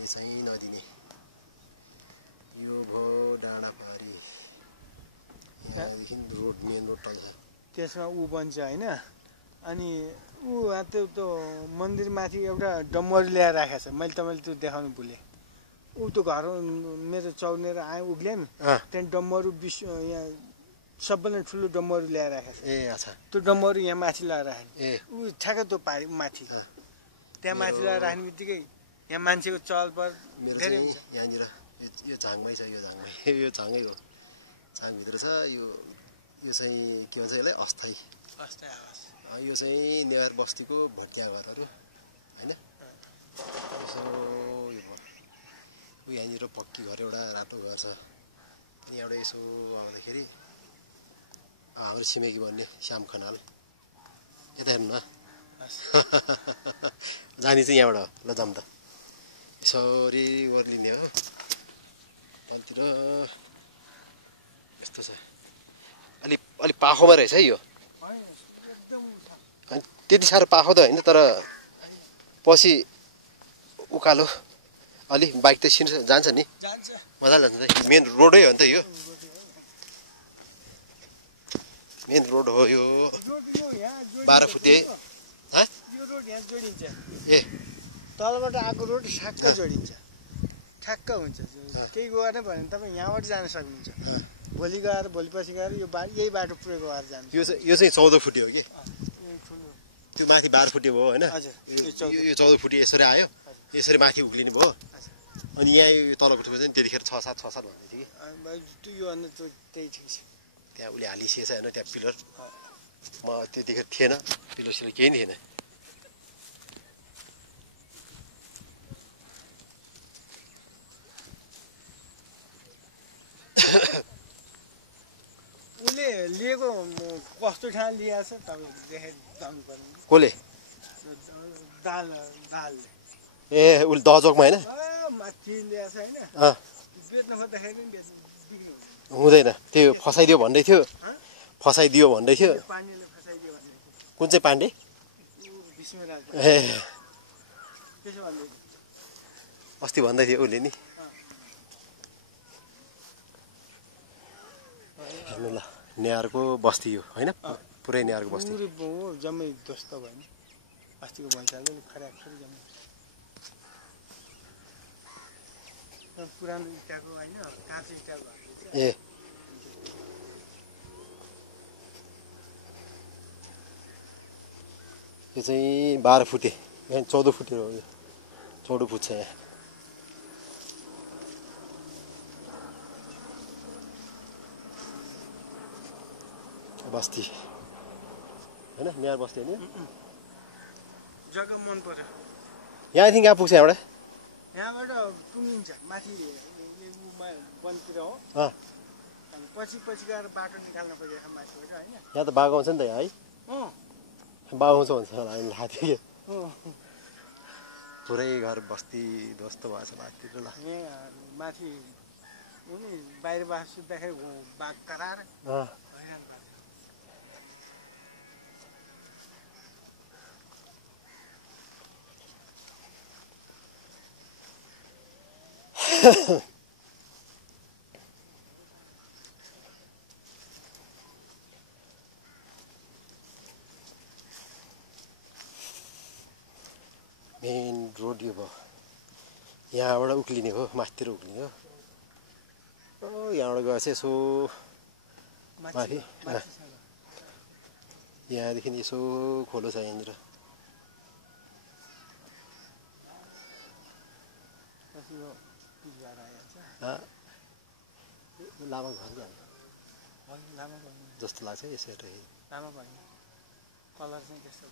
यो चाहिँ नदिने यो भो डाँडापारी यहाँदेखि रोड मेन रोड टल्छ त्यसमा ऊ बन्छ हैन अनि ऊ त्यो मन्दिरमाथि एउटा डम्बर ल्याएर राखेको छ मैले तपाईँले त्यो देखाउनु भुलेँ ऊ त्यो घर मेरो चौनेर आयो उक्ल्यो नि त्यहाँ डम्बरु यहाँ सबभन्दा ठुलो डम्बरु ल्याएर राखेको छ ए अच्छा त्यो डम्बरु यहाँ माथि लगाएर राख्ने ए ऊ ठ्याक्कै त्यो पारि माथि त्यहाँ माथि लगाएर राख्ने बित्तिकै यहाँ मान्छेको चलपल मेरो धेरै चाहिँ हुन्छ यहाँनिर यो झाङमै छ यो झाङमै यो झाङै हो झाङभित्र छ यो चाहिँ के भन्छ यसलाई अस्थायी यो चाहिँ नेवार बस्तीको भटिया घरहरू होइन यसो यो यहाँनिर पक्की घर एउटा रातो घर छ अनि एउटा यसो आउँदाखेरि हाम्रो छिमेकी भन्ने श्याम खनाल यता हेर्नु न जाने चाहिँ यहाँबाट ल जाऊँ त यसरी ओर्लिने हो तलतिर यस्तो छ अलि पाखोमा रहेछ है यो त्यति साह्रो पाखो त होइन तर पछि उकालो अलि बाइक त जान्छ नि मजाले जान्छ त मेन रोडै हो नि त यो मेन रोड हो यो 12 फुटे ए तलबाट आएको रोड ठ्याक्क जोडिन्छ ठ्याक्क हुन्छ केही गएर भने तपाईँ यहाँबाट जान सक्नुहुन्छ भोलि गएर भोलिपछि गएर यो यही बाटो पुगेको भएर जान्छ यो चाहिँ 14 फुटे हो कि त्यो माथि 12 फुटे भयो होइन यो 14 फुटे यसरी आयो यसरी माथि उक्लिने भयो अनि यहाँ यो तलको टुप्पो चाहिँ त्यतिखेर 6-7 भन्दै थियो कि यो अन्त त्यही ठिक छ त्यहाँ उसले हालिसिएछ होइन त्यहाँ पिलर म त्यतिखेर थिएन पिलर सिलर केही थिएन उसले लिएको कस्तो ठाउँ लिएको छ तपाईँले देखेर जानु पर्ने कसले दाल ए उसले दहजोकमा होइन माथि ल्याएको छ होइन बेच्नु खोज्दाखेरि हुँदैन त्यो फसाइदियो भन्दै थियो पानीले फसाइदियो भन्दै कुन चाहिँ पाण्डे ए त्यसो भन्दै अस्ति भन्दै थियो उसले नि हेर्नु ल नेवारको बस्ती हो होइन पुरै नेवारको बस्ती जम्मै ध्वस्त भयो नि अस्तिको भैँचाले खराब जम्मै पुरानो इँटाको होइन काँचो इँटाको ए यो चाहिँ 12 फुटे यहाँ 14 फुटे हो यो 14 फुट छ यहाँ बस्ती होइन नेवार बस्ती होइन जग्गा मन पर्यो यहाँदेखि कहाँ पुग्छ यहाँबाट यहाँबाट पुगिन्छ माथि वनतिर हो पछि गएर बाटो निकाल्न पऱ्यो माथिबाट होइन यहाँ त बाघ आउँछ नि त यहाँ है बाघ आउँछ भन्छ होला हामीलाई थाहा थियो कि पुरै घर बस्ती ध्वस्त भएको छ बाघतिर ल माथि उनी बाहिर बास सुत्दाखेरि बाघ कराएर मेन रोड यो भयो यहाँबाट उक्लिने हो माथितिर उक्लिने हो यहाँबाट गएछ यसो माथि यहाँदेखि यसो खोलो छ यहाँनिर लामा घर जस्तो लाग्छ यसरी लामा भयो कलर चाहिँ त्यस्तो